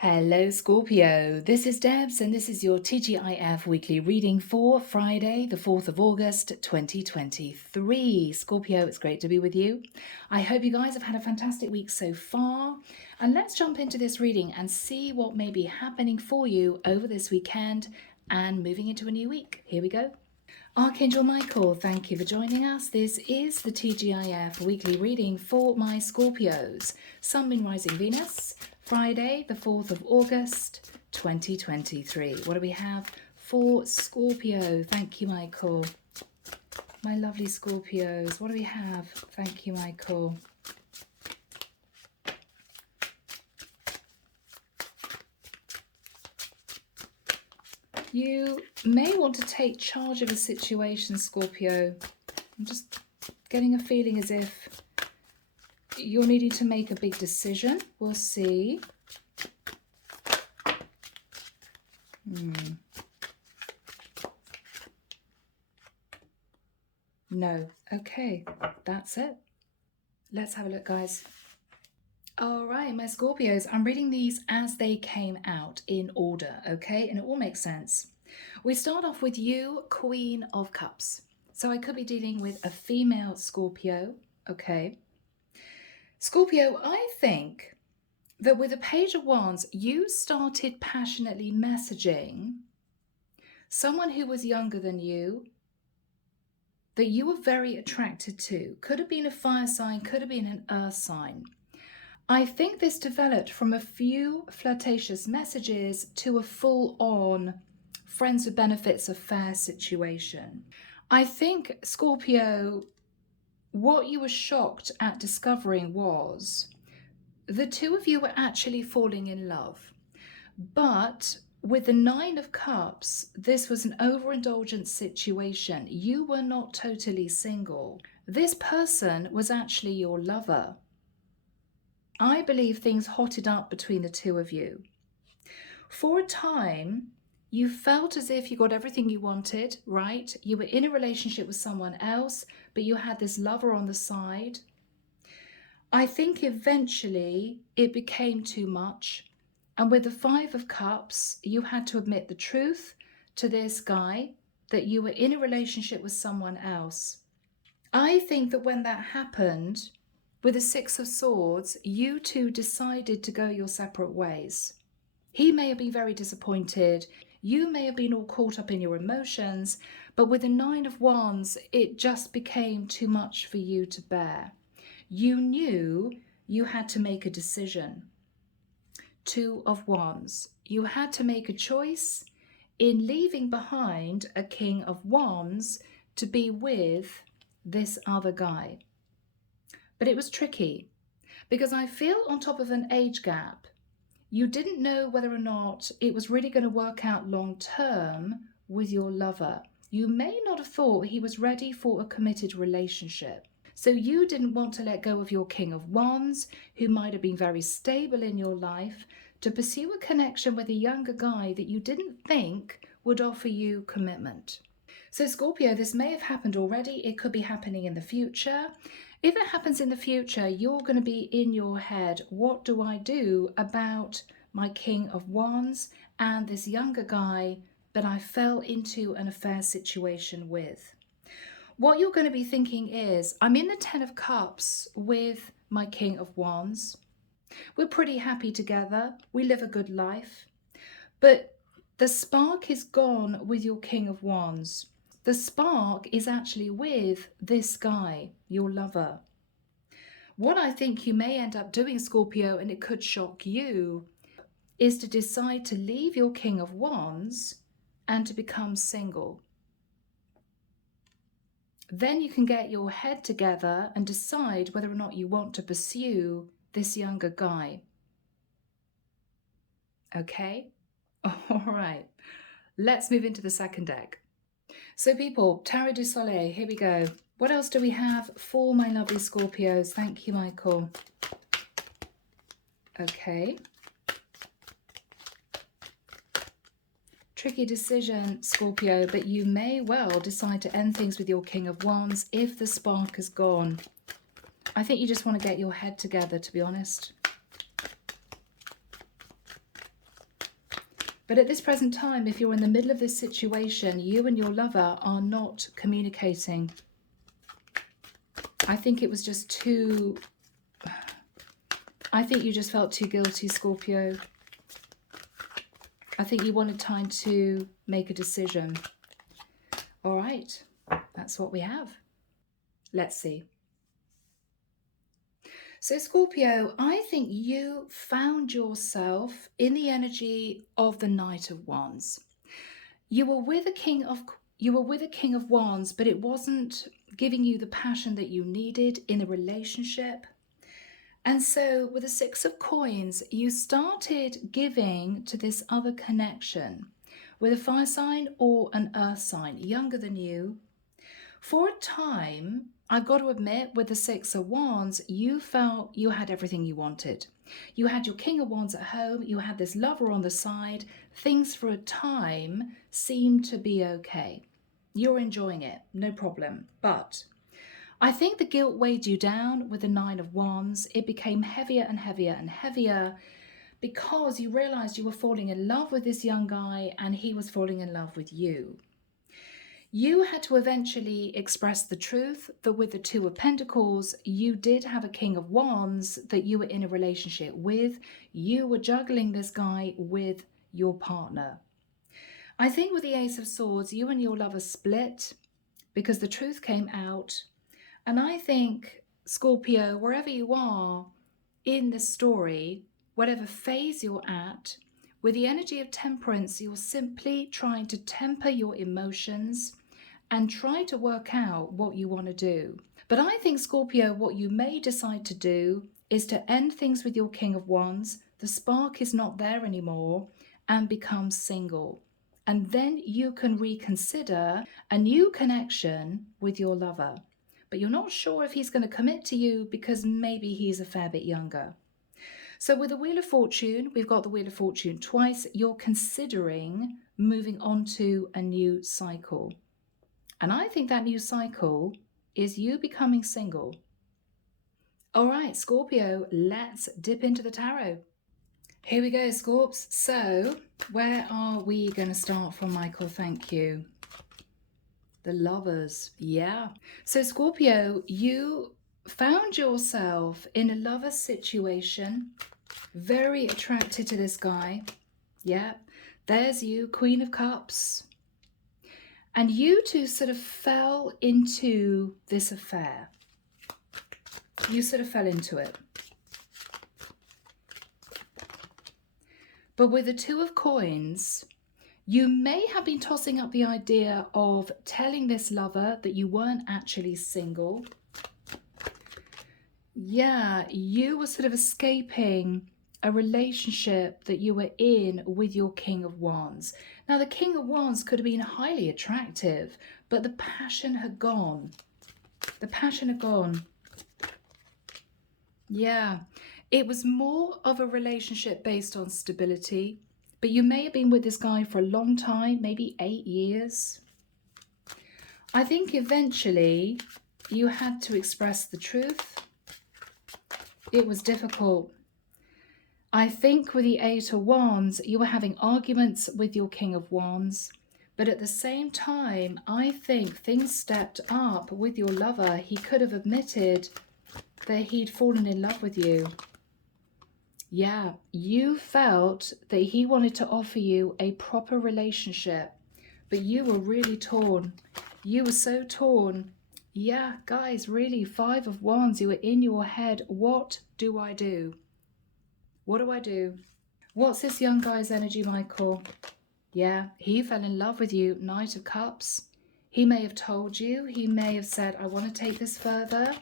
Hello Scorpio, this is Debs and this is your T.G.I.F weekly reading for Friday the 4th of August 2023. Scorpio, it's great to be with you. I hope you guys have had a fantastic week so far, and let's jump into this reading and see what may be happening for you over this weekend and moving into a new week. Here we go. Archangel Michael, thank you for joining us. This is the T.G.I.F weekly reading for my Scorpios. Sun, Moon, Rising, Venus, Friday, the 4th of August, 2023. What do we have for Scorpio? Thank you, Michael. My lovely Scorpios, what do we have? Thank you, Michael. You may want to take charge of a situation, Scorpio. I'm just getting a feeling as if you're needing to make a big decision. We'll see. No. Okay, that's it. Let's have a look, guys. All right, my Scorpios, I'm reading these as they came out in order, okay? And it all makes sense. We start off with you, Queen of Cups. So I could be dealing with a female Scorpio, okay? Scorpio, I think that with the Page of Wands, you started passionately messaging someone who was younger than you, that you were very attracted to. Could have been a fire sign, could have been an earth sign. I think this developed from a few flirtatious messages to a full-on friends with benefits affair situation. I think, Scorpio, what you were shocked at discovering was the two of you were actually falling in love. But with the Nine of Cups, this was an overindulgent situation. You were not totally single. This person was actually your lover. I believe things hotted up between the two of you. For a time, you felt as if you got everything you wanted, right? You were in a relationship with someone else, but you had this lover on the side. I think eventually it became too much. And with the Five of Cups, you had to admit the truth to this guy, that you were in a relationship with someone else. I think that when that happened, with the Six of Swords, you two decided to go your separate ways. He may have been very disappointed. You may have been all caught up in your emotions, but with the Nine of Wands, it just became too much for you to bear. You knew you had to make a decision. Two of Wands. You had to make a choice in leaving behind a King of Wands to be with this other guy. But it was tricky because I feel on top of an age gap, you didn't know whether or not it was really going to work out long term with your lover. You may not have thought he was ready for a committed relationship. So you didn't want to let go of your King of Wands, who might have been very stable in your life, to pursue a connection with a younger guy that you didn't think would offer you commitment. So Scorpio, this may have happened already. It could be happening in the future. If it happens in the future, you're going to be in your head, what do I do about my King of Wands and this younger guy that I fell into an affair situation with? What you're going to be thinking is, I'm in the Ten of Cups with my King of Wands. We're pretty happy together. We live a good life. But the spark is gone with your King of Wands. The spark is actually with this guy, your lover. What I think you may end up doing, Scorpio, and it could shock you, is to decide to leave your King of Wands and to become single. Then you can get your head together and decide whether or not you want to pursue this younger guy. Okay? All right. Let's move into the second deck. So people, Tarot du Soleil, here we go. What else do we have for my lovely Scorpios? Thank you, Michael. Okay. Tricky decision, Scorpio, but you may well decide to end things with your King of Wands if the spark is gone. I think you just want to get your head together, to be honest. But at this present time, if you're in the middle of this situation, you and your lover are not communicating. I think it was just too... I think you just felt too guilty, Scorpio. I think you wanted time to make a decision. All right, that's what we have. Let's see. So Scorpio, I think you found yourself in the energy of the Knight of Wands. You were with a King of Wands, but it wasn't giving you the passion that you needed in the relationship. And so with the Six of Coins, you started giving to this other connection with a fire sign or an earth sign, younger than you. For a time, I've got to admit, with the Six of Wands, you felt you had everything you wanted. You had your King of Wands at home, you had this lover on the side. Things for a time seemed to be okay. You're enjoying it, no problem. But I think the guilt weighed you down with the Nine of Wands. It became heavier and heavier and heavier because you realized you were falling in love with this young guy and he was falling in love with you. You had to eventually express the truth that with the Two of Pentacles, you did have a King of Wands that you were in a relationship with. You were juggling this guy with your partner. I think with the Ace of Swords, you and your lover split because the truth came out. And I think, Scorpio, wherever you are in the story, whatever phase you're at, with the energy of Temperance, you're simply trying to temper your emotions and try to work out what you want to do. But I think, Scorpio, what you may decide to do is to end things with your King of Wands. The spark is not there anymore, and become single. And then you can reconsider a new connection with your lover. But you're not sure if he's going to commit to you because maybe he's a fair bit younger. So with the Wheel of Fortune, we've got the Wheel of Fortune twice. You're considering moving on to a new cycle. And I think that new cycle is you becoming single. All right, Scorpio, let's dip into the tarot. Here we go, Scorps. So where are we going to start from, Michael? Thank you. The Lovers, yeah. So Scorpio, you found yourself in a lover situation, very attracted to this guy. Yeah, there's you, Queen of Cups. And you two sort of fell into this affair. You sort of fell into it. But with the Two of Coins, you may have been tossing up the idea of telling this lover that you weren't actually single. Yeah, you were sort of escaping a relationship that you were in with your King of Wands. Now, the King of Wands could have been highly attractive, but the passion had gone. The passion had gone. Yeah, it was more of a relationship based on stability. But you may have been with this guy for a long time, maybe 8 years. I think eventually you had to express the truth. It was difficult. I think with the Eight of Wands, you were having arguments with your King of Wands. But at the same time, I think things stepped up with your lover. He could have admitted that he'd fallen in love with you. Yeah, you felt that he wanted to offer you a proper relationship, but you were really torn. You were so torn. Yeah, guys, really, Five of Wands, you were in your head. What do I do? What do I do? What's this young guy's energy, Michael? Yeah, he fell in love with you, Knight of Cups. He may have told you, he may have said, I want to take this further,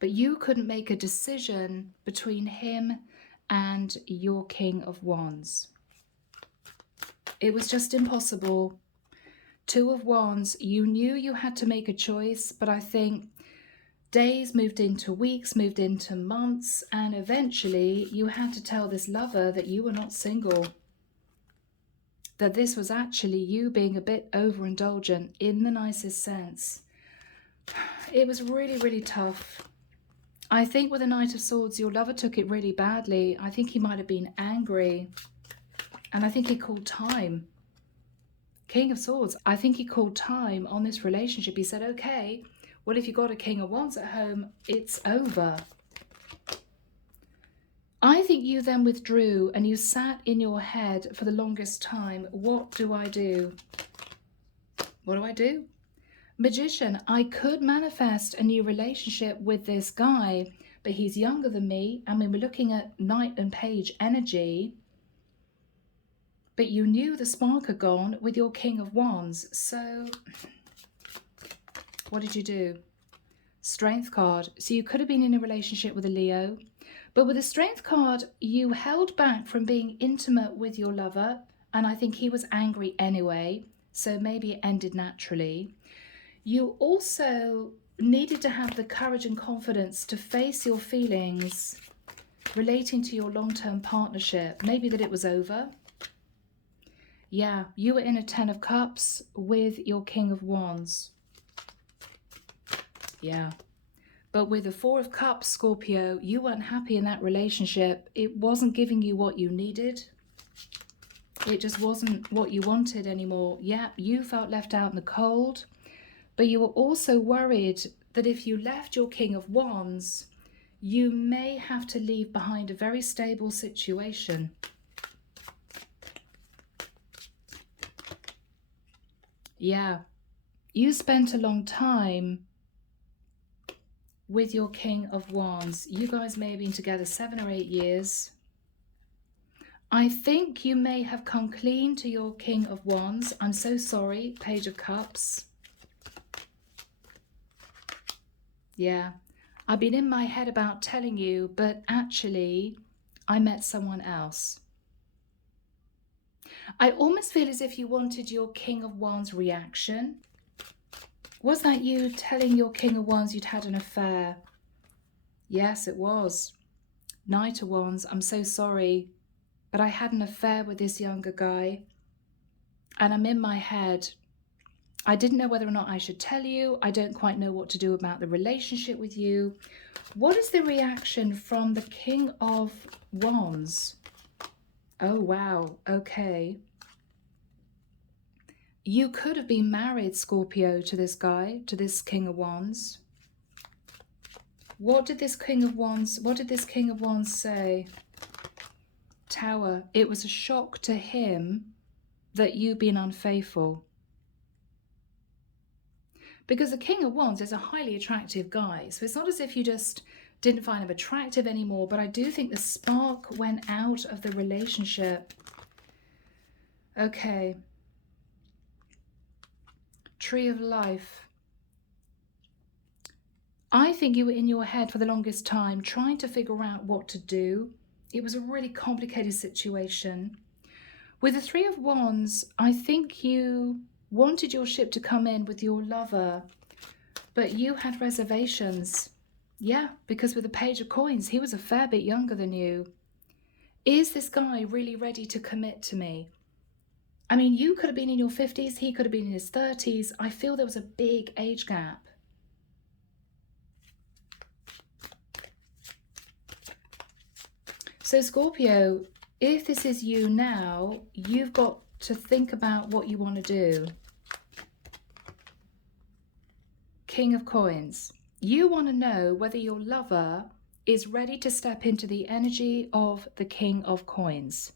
but you couldn't make a decision between him and your King of Wands. It was just impossible. Two of Wands, you knew you had to make a choice, but I think days moved into weeks, moved into months, and eventually you had to tell this lover that you were not single. That this was actually you being a bit overindulgent in the nicest sense. It was really, really tough. I think with the Knight of Swords, your lover took it really badly. I think he might have been angry. And I think he called time. King of Swords. I think he called time on this relationship. He said, okay, well, if you got a King of Wands at home, it's over. I think you then withdrew and you sat in your head for the longest time. What do I do? What do I do? Magician, I could manifest a new relationship with this guy, but he's younger than me. I mean, we're looking at Knight and Page energy. But you knew the spark had gone with your King of Wands. So what did you do? Strength card. So you could have been in a relationship with a Leo. But with the Strength card, you held back from being intimate with your lover. And I think he was angry anyway. So maybe it ended naturally. You also needed to have the courage and confidence to face your feelings relating to your long-term partnership. Maybe that it was over. Yeah, you were in a 10 of Cups with your King of Wands. Yeah. But with the 4 of Cups, Scorpio, you weren't happy in that relationship. It wasn't giving you what you needed. It just wasn't what you wanted anymore. Yeah, you felt left out in the cold. But you were also worried that if you left your King of Wands, you may have to leave behind a very stable situation. Yeah, you spent a long time with your King of Wands. You guys may have been together 7 or 8 years. I think you may have come clean to your King of Wands. I'm so sorry, Page of Cups. Yeah, I've been in my head about telling you, but actually I met someone else. I almost feel as if you wanted your King of Wands reaction. Was that you telling your King of Wands you'd had an affair? Yes, it was. Knight of Wands, I'm so sorry, but I had an affair with this younger guy. And I'm in my head. I didn't know whether or not I should tell you. I don't quite know what to do about the relationship with you. What is the reaction from the King of Wands? Oh, wow. Okay. You could have been married, Scorpio, to this guy, to this King of Wands. What did this King of Wands say? Tower. It was a shock to him that you've been unfaithful. Because the King of Wands is a highly attractive guy. So it's not as if you just didn't find him attractive anymore. But I do think the spark went out of the relationship. Okay. Tree of Life. I think you were in your head for the longest time trying to figure out what to do. It was a really complicated situation. With the 3 of Wands, I think you wanted your ship to come in with your lover, but you had reservations. Yeah, because with the Page of Coins, he was a fair bit younger than you. Is this guy really ready to commit to me? I mean, you could have been in your 50s, he could have been in his 30s. I feel there was a big age gap. So Scorpio, if this is you now, you've got to think about what you want to do. King of Coins. You want to know whether your lover is ready to step into the energy of the King of Coins.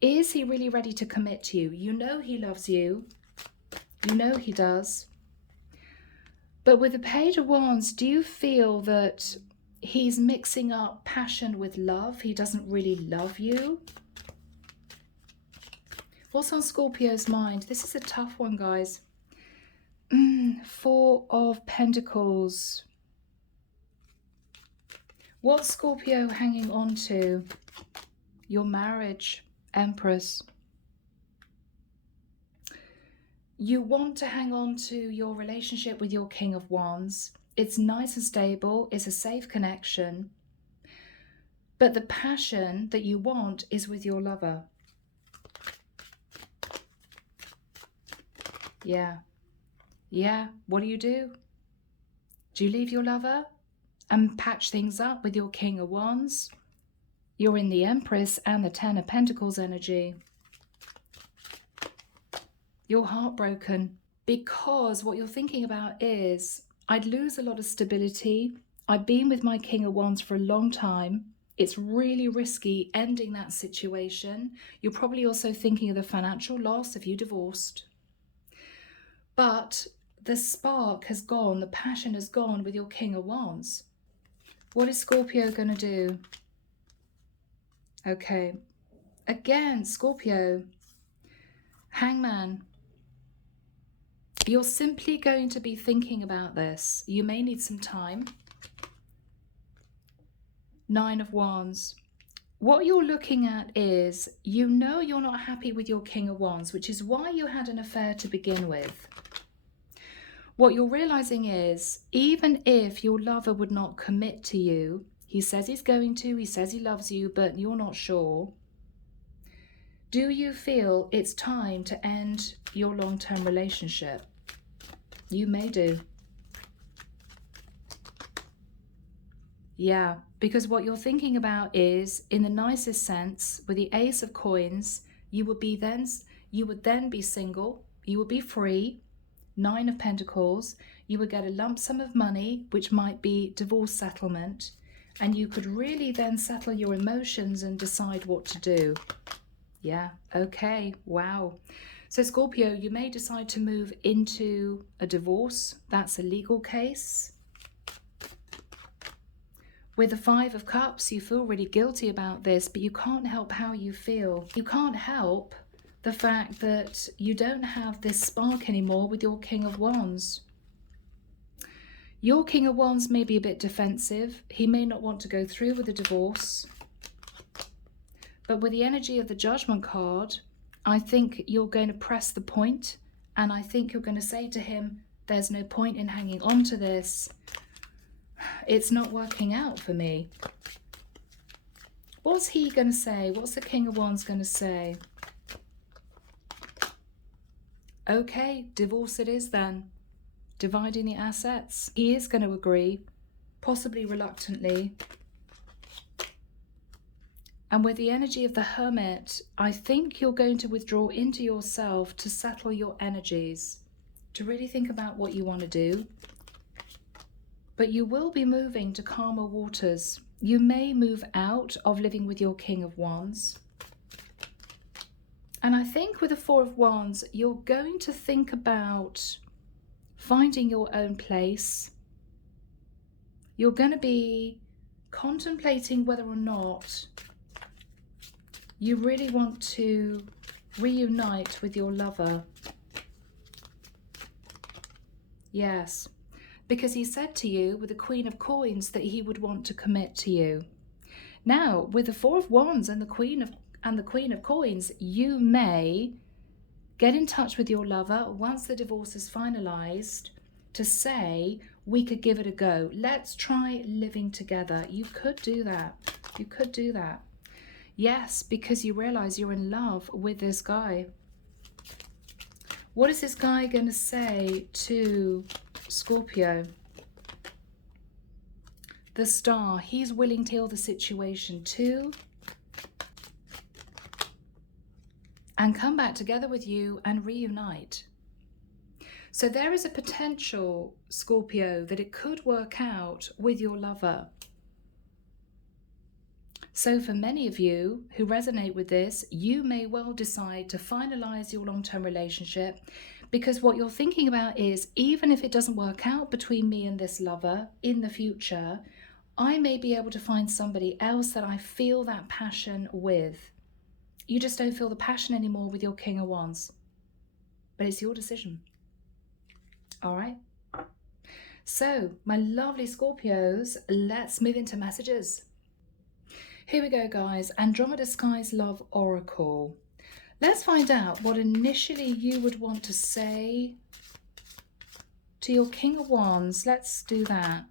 Is he really ready to commit to you? You know he loves you. You know he does. But with the Page of Wands, do you feel that he's mixing up passion with love? He doesn't really love you. What's on Scorpio's mind? This is a tough one, guys. 4 of Pentacles. What's Scorpio hanging on to? Your marriage, Empress. You want to hang on to your relationship with your King of Wands. It's nice and stable. It's a safe connection. But the passion that you want is with your lover. Yeah. Yeah. What do? Do you leave your lover and patch things up with your King of Wands? You're in the Empress and the 10 of Pentacles energy. You're heartbroken because what you're thinking about is, I'd lose a lot of stability. I've been with my King of Wands for a long time. It's really risky ending that situation. You're probably also thinking of the financial loss if you divorced. But the spark has gone, the passion has gone with your King of Wands. What is Scorpio going to do? Okay. Again, Scorpio, Hangman. You're simply going to be thinking about this. You may need some time. Nine of Wands. What you're looking at is, you know you're not happy with your King of Wands, which is why you had an affair to begin with. What you're realizing is, even if your lover would not commit to you, he says he's going to, he says he loves you, but you're not sure. Do you feel it's time to end your long-term relationship? You may do. Yeah, because what you're thinking about is, in the nicest sense, with the Ace of Coins, you would then be single, you would be free. Nine of Pentacles, you would get a lump sum of money, which might be divorce settlement, and you could really then settle your emotions and decide what to do. Yeah, okay, wow. So Scorpio, you may decide to move into a divorce. That's a legal case. With the Five of Cups, you feel really guilty about this, but you can't help how you feel. You can't help the fact that you don't have this spark anymore with your King of Wands. Your King of Wands may be a bit defensive. He may not want to go through with a divorce. But with the energy of the Judgment card, I think you're going to press the point, and I think you're going to say to him, there's no point in hanging on to this. It's not working out for me. What's he going to say? What's the King of Wands going to say? Okay, divorce it is then. Dividing the assets. He is going to agree, possibly reluctantly. And with the energy of the Hermit, I think you're going to withdraw into yourself to settle your energies, to really think about what you want to do. But you will be moving to calmer waters. You may move out of living with your King of Wands. And I think with the Four of Wands, you're going to think about finding your own place. You're going to be contemplating whether or not you really want to reunite with your lover. Yes. Because he said to you with the Queen of Coins that he would want to commit to you. Now, with the Four of Wands and the Queen of Coins, you may get in touch with your lover once the divorce is finalized to say, we could give it a go. Let's try living together. You could do that. You could do that. Yes, because you realize you're in love with this guy. What is this guy going to say to Scorpio? The Star, he's willing to heal the situation too, and come back together with you and reunite. So there is a potential, Scorpio, that it could work out with your lover. So for many of you who resonate with this, you may well decide to finalize your long-term relationship, because what you're thinking about is, even if it doesn't work out between me and this lover in the future, I may be able to find somebody else that I feel that passion with. You just don't feel the passion anymore with your King of Wands. But it's your decision. All right. So, my lovely Scorpios, let's move into messages. Here we go, guys. Andromeda Sky's Love Oracle. Let's find out what initially you would want to say to your King of Wands. Let's do that.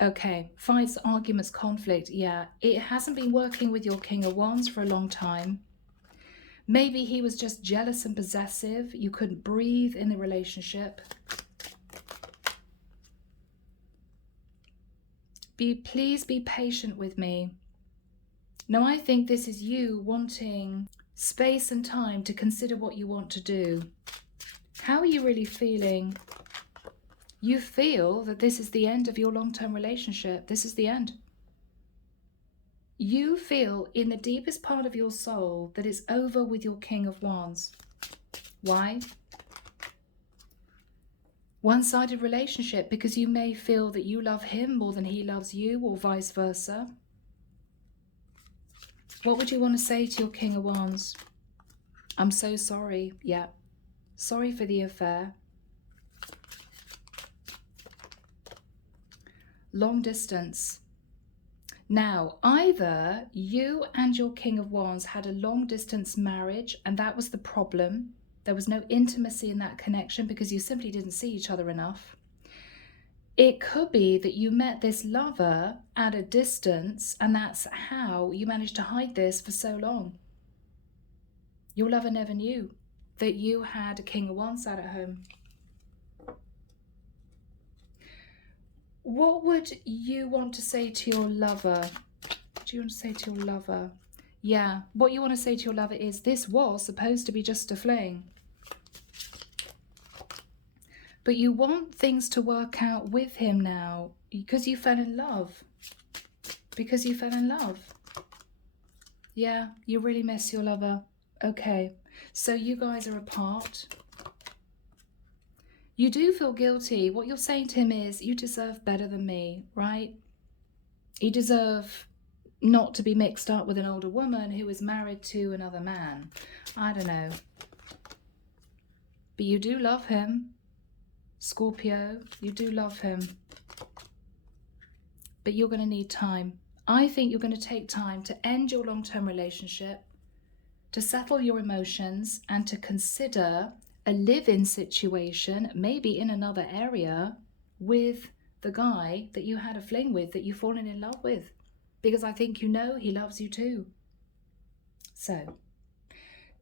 Okay, fights, arguments, conflict. Yeah, it hasn't been working with your King of Wands for a long time. Maybe he was just jealous and possessive. You couldn't breathe in the relationship. Please be patient with me. Now, I think this is you wanting space and time to consider what you want to do. How are you really feeling? You feel that this is the end of your long-term relationship. This is the end. You feel in the deepest part of your soul that it's over with your King of Wands. Why? One-sided relationship, because you may feel that you love him more than he loves you, or vice versa. What would you want to say to your King of Wands? I'm so sorry. Yeah. Sorry for the affair. Long distance. Now, either you and your King of Wands had a long distance marriage and that was the problem. There was no intimacy in that connection because you simply didn't see each other enough. It could be that you met this lover at a distance and that's how you managed to hide this for so long. Your lover never knew that you had a King of Wands sat at home. What would you want to say to your lover? What do you want to say to your lover? Yeah, what you want to say to your lover is, this was supposed to be just a fling. But you want things to work out with him now because you fell in love. Because you fell in love. Yeah, you really miss your lover. Okay, so you guys are apart. You do feel guilty. What you're saying to him is, you deserve better than me, right? You deserve not to be mixed up with an older woman who is married to another man. I don't know. But you do love him. Scorpio, you do love him. But you're going to need time. I think you're going to take time to end your long-term relationship, to settle your emotions, and to consider a live-in situation, maybe in another area, with the guy that you had a fling with, that you've fallen in love with. Because I think you know he loves you too. So,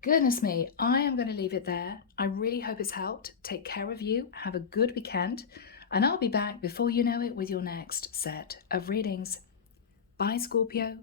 goodness me, I am going to leave it there. I really hope it's helped. Take care of you. Have a good weekend. And I'll be back before you know it with your next set of readings. Bye, Scorpio.